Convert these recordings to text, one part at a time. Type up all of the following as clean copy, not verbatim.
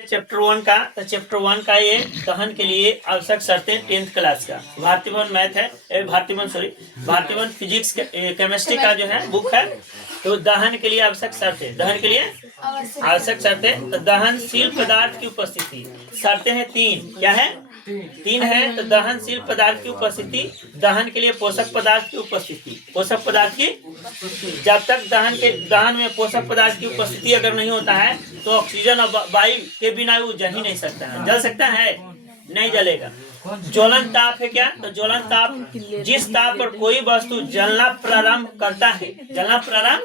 Chapter 1 का, तो chapter 1 का ये दहन के लिए आवश्यक शर्तें 10th क्लास का भारतीय वन मैथ है, भारतीय वन फिजिक्स केमिस्ट्री का जो है बुक है। तो दहन के लिए आवश्यक शर्तें, दहन के लिए आवश्यक शर्तें, तो दहनशील पदार्थ की उपस्थिति। शर्तें हैं 3, क्या है 3 है। तो दहनशील पदार्थ की उपस्थिति, दहन के लिए पोषक पदार्थ की उपस्थिति, पोषक पदार्थ की, जब तक दहन में पोषक पदार्थ की उपस्थिति अगर नहीं होता है तो ऑक्सीजन और वायु के बिना वो जल ही नहीं सकता है। जल सकता है? नहीं जलेगा। ज्वलन ताप है क्या? तो ज्वलन ताप, जिस ताप पर कोई वस्तु जलना प्रारंभ करता है, जलना प्रारंभ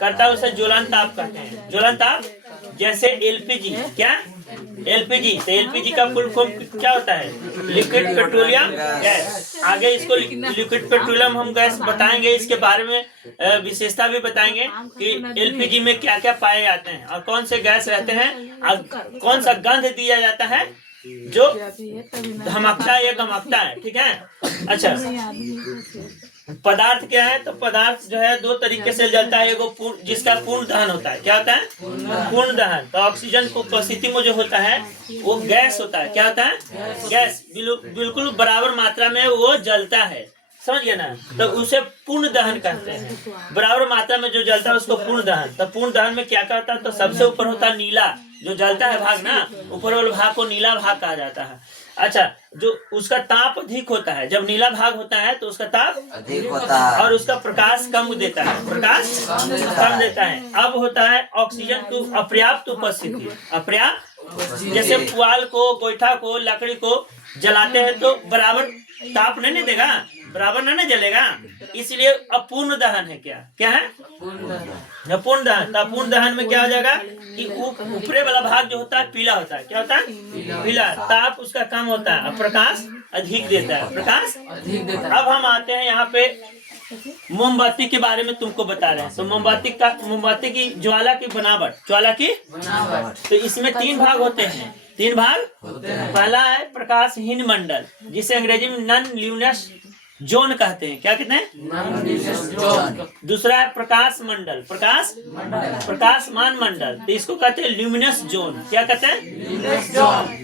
करता है उसे ज्वलन ताप कहते हैं। ज्वलन ताप, जैसे एलपीजी, क्या एलपीजी, तो एलपीजी का फुल फॉर्म क्या होता है? Liquid petroleum gas. आगे इसको लिक्विड पेट्रोलियम हम गैस बताएंगे, इसके बारे में विशेषता भी बताएंगे कि एलपीजी में क्या क्या पाए जाते हैं और कौन से गैस रहते हैं और कौन सा गंध दिया जाता है जो धमकता है या गमकता है। ठीक है, अच्छा पदार्थ क्या है? तो पदार्थ जो है 2 तरीके से जलता है। एगो जिसका पूर्ण दहन होता है, क्या होता है? पूर्ण दहन। तो ऑक्सीजन को उपस्थिति में जो होता है वो गैस होता है, क्या होता है? गैस, बिल्कुल बराबर मात्रा में वो जलता है, समझ गए ना? तो उसे पूर्ण दहन कहते हैं। बराबर मात्रा में जो जलता है उसको पूर्ण दहन। तो पूर्ण दहन में क्या करता है? तो सबसे ऊपर होता है नीला, जो जलता है भाग ना, ऊपर वाले भाग को नीला भाग कहा जाता है। अच्छा, जो उसका ताप अधिक होता है, जब नीला भाग होता है तो उसका ताप अधिक होता है और उसका प्रकाश कम देता है, प्रकाश कम देता है। अब होता है ऑक्सीजन की अपर्याप्त उपस्थिति। अपर्याप्त, जैसे पुआल को, गोईठा को, लकड़ी को जलाते हैं तो बराबर ताप नहीं देगा, बराबर नहीं जलेगा, इसलिए अपूर्ण दहन है। क्या है? अपूर्ण दहन। तो अपूर्ण दहन में क्या हो जाएगा कि ऊपरे वाला भाग जो होता है पीला होता है, क्या होता है? पीला। ताप उसका कम होता है, प्रकाश अधिक देता है, प्रकाश अधिक देता है। अब हम आते हैं यहाँ पे मोमबत्ती के बारे में तुमको बता रहे हैं। तो मोमबत्ती की ज्वाला की बनावट, तो इसमें 3 भाग होते हैं, 3 भाग होते हैं। पहला है प्रकाशहीन मंडल, जिसे अंग्रेजी में नॉन ल्यूमिनस जोन कहते हैं, क्या कहते हैं? दूसरा है प्रकाश मंडल, प्रकाशमान मंडल, तो इसको कहते हैं ल्यूमिनस जोन। क्या कहते हैं?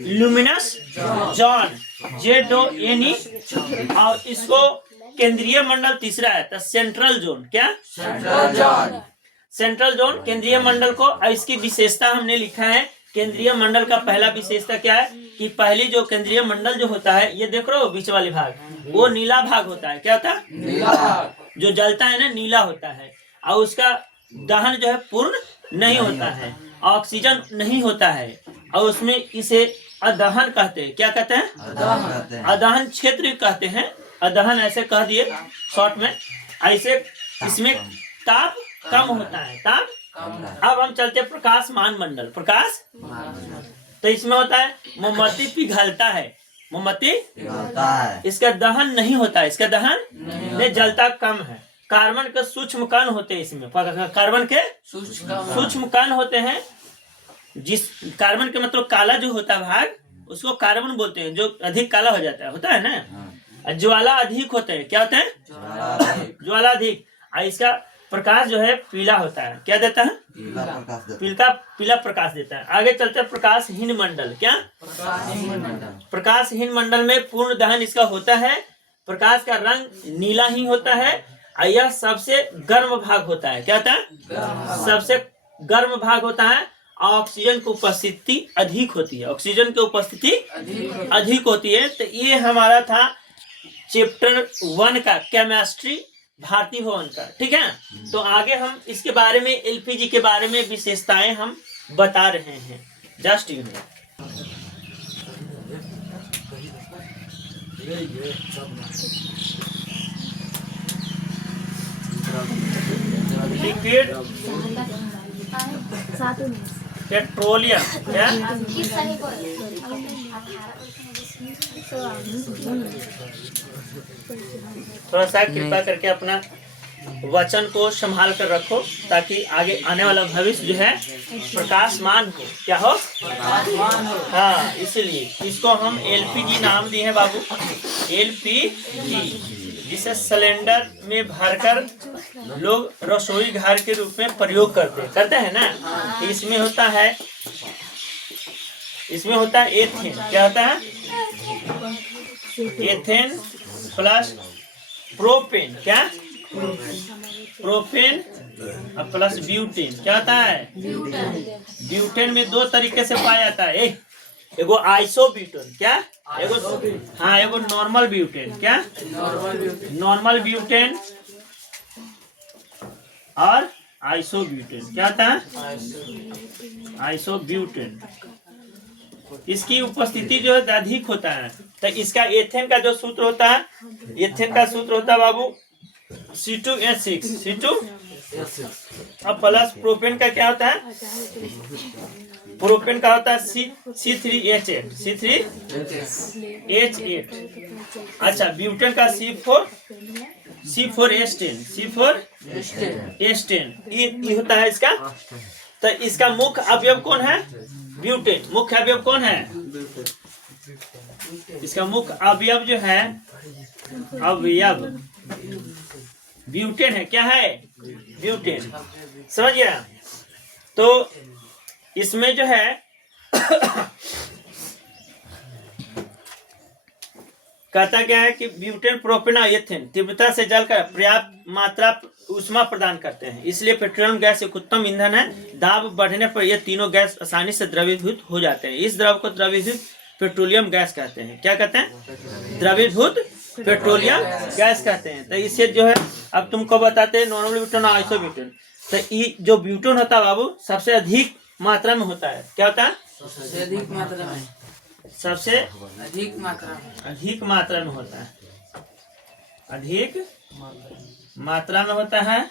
Luminous zone, ZONE। और इसको केंद्रीय मंडल तीसरा है, तो सेंट्रल जोन। क्या? सेंट्रल जोन केंद्रीय मंडल को, इसकी विशेषता हमने लिखा है। केंद्रीय मंडल का पहला विशेषता क्या है कि पहली जो केंद्रीय मंडल जो होता है, ये देख रहे हो बीच वाले भाग, वो नीला भाग होता है। क्या होता है? नीला भाग। जो जलता है ना, नीला होता है और उसका दहन जो है पूर्ण नहीं होता है, ऑक्सीजन नहीं होता है और उसमें इसे अदहन कहते हैं। क्या कहते हैं? अदहन क्षेत्र कहते हैं। अदहन ऐसे कह दिए शॉर्ट में। ऐसे इसमें ताप कम होता है, ताप। अब हम चलते प्रकाशमान मंडल। प्रकाश, तो इसमें होता है मोमबत्ती पिघलता है, मोमबत्ती इसका दहन नहीं होता है, इसका दहन नहीं, जलता कम है। कार्बन के सूक्ष्म कण होते हैं इसमें, कार्बन के सूक्ष्म कण होते हैं। जिस कार्बन के मतलब काला जो होता है भाग, उसको कार्बन बोलते हैं, जो अधिक काला हो जाता है, होता है ना। ज्वाला अधिक होते हैं, क्या होते हैं? ज्वाला अधिक। इसका प्रकाश जो है पीला होता है, क्या देता है? पीला प्रकाश देता है। आगे चलते हैं प्रकाशहीन मंडल। क्या? प्रकाशहीन मंडल में पूर्ण दहन इसका होता है। प्रकाश का रंग नीला ही होता है और यह सबसे गर्म भाग होता है। क्या होता है? सबसे गर्म भाग होता है। ऑक्सीजन की उपस्थिति अधिक होती है, ऑक्सीजन की उपस्थिति अधिक होती है। तो ये हमारा था चैप्टर 1 का केमिस्ट्री भारतीय भवन का। ठीक है, तो आगे हम इसके बारे में, एलपीजी के बारे में विशेषताएं हम बता रहे हैं। जस्ट लिक्विड पेट्रोलियम, क्या? थोड़ा सा कृपया करके अपना वचन को संभाल कर रखो ताकि आगे आने वाला भविष्य जो है प्रकाशमान हो। क्या हो? हाँ, इसलिए इसको हम एलपीजी नाम दिए हैं बाबू, एलपीजी, जिसे सिलेंडर में भरकर लोग रसोई घर के रूप में प्रयोग करते हैं ना। इसमें होता है इसमें होता है एथेन, क्या होता है? एथेन प्लस प्रोपेन, क्या? प्रोपेन प्लस ब्यूटेन, क्या होता है? ब्यूटेन में दो तरीके से पाया जाता है, एगो आइसोब्यूटेन, क्या? एगो नॉर्मल ब्यूटेन, क्या? नॉर्मल ब्यूटेन और आइसोब्यूटेन, क्या होता है? आइसोब्यूटेन। इसकी उपस्थिति जो है अधिक होता है, तो इसका एथेन का जो सूत्र होता है, एथेन का सूत्र होता है बाबू C2H6, C2 अब प्लस प्रोपेन का क्या होता है? प्रोपेन का होता है C3H8, C3H8। अच्छा, ब्यूटेन का C4H10 ये होता है इसका। तो इसका मुख्य अवयव कौन है? ब्यूटेन। मुख्य अवयव कौन है? इसका मुख्य अवयव जो है, अवयव ब्यूटेन है, क्या है? ब्यूटेन, समझ गया? तो इसमें जो है कहता क्या है कि ब्यूटेन, प्रोपेन और एथेन तीव्रता से जलकर पर्याप्त मात्रा ऊष्मा प्रदान करते हैं, इसलिए पेट्रोलियम गैस एक उत्तम ईंधन है। दाब बढ़ने पर ये तीनों गैस आसानी से द्रवीभूत हो जाते हैं। इस द्रव को द्रवीभूत पेट्रोलियम गैस कहते हैं। क्या कहते हैं? द्रवीभूत पेट्रोलियम गैस कहते हैं। तो इससे जो है, अब तुमको बताते हैं नॉर्मल ब्यूटेन और आइसोब्यूटेन। तो ये जो ब्यूटेन होता है बाबू, सबसे अधिक मात्रा में होता है। क्या होता है? सबसे अधिक मात्रा में, सबसे अधिक मात्रा में, अधिक मात्रा में होता है, अधिक मात्रा में होता है।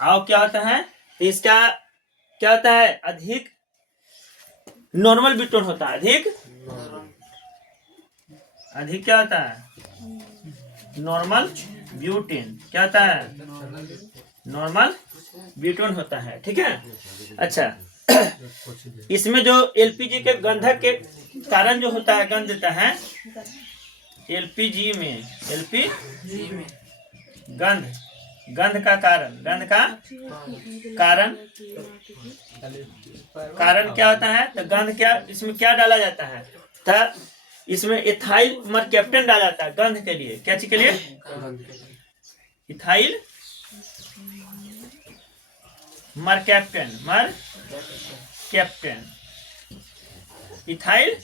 और क्या होता है इसका? क्या होता है? अधिक नॉर्मल ब्यूटेन होता है। अधिक क्या होता है? Normal butane. क्या होता है? नॉर्मल ब्यूटेन होता है, ठीक है। अच्छा, इसमें जो एलपीजी के गंधक के कारण जो होता है, गंध देता है एलपीजी में, गंध का कारण क्या होता है? तो गंध क्या, इसमें क्या डाला जाता है? तो इसमें इथाइल मरकैप्टन डाला जाता है गंध के लिए। क्या चीज के लिए? इथाइल मरकैप्टन, इथाइल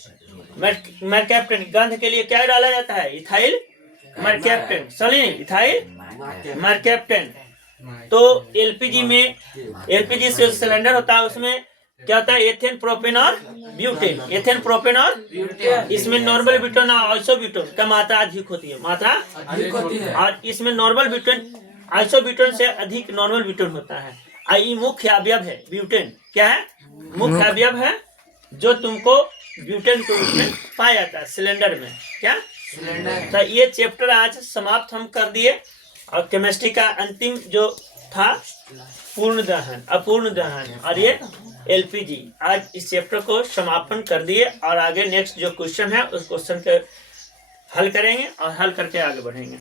मरकैप्टन गंध के लिए क्या डाला जाता है? इथाइल मरकैप्टन, समझिए, इथाइल मरकैप्टन। तो एलपीजी में, एलपीजी से सिलेंडर होता है, उसमें क्या होता है? एथेन, प्रोपेन और ब्यूटेन। एथेन, प्रोपेन और ब्यूटेन। इसमें नॉर्मल ब्यूटेन और आइसोब्यूटेन का मात्रा अधिक होती है, मात्रा अधिक होती है। और इसमें नॉर्मल ब्यूटेन आइसोब्यूटेन से अधिक नॉर्मल ब्यूटेन होता है। ये मुख्य अवयव है ब्यूटेन। क्या है? मुख्य अवयव है जो तुमको ब्यूटेन के रूप में पाया जाता है सिलेंडर में। क्या? सिलेंडर। तो ये चैप्टर आज समाप्त हम कर दिए, और केमिस्ट्री का अंतिम जो था पूर्ण दहन, अपूर्ण दहन और ये एलपीजी, आज इस चैप्टर को समापन कर दिए। और आगे नेक्स्ट जो क्वेश्चन है उस क्वेश्चन के हल करेंगे और हल करके आगे बढ़ेंगे।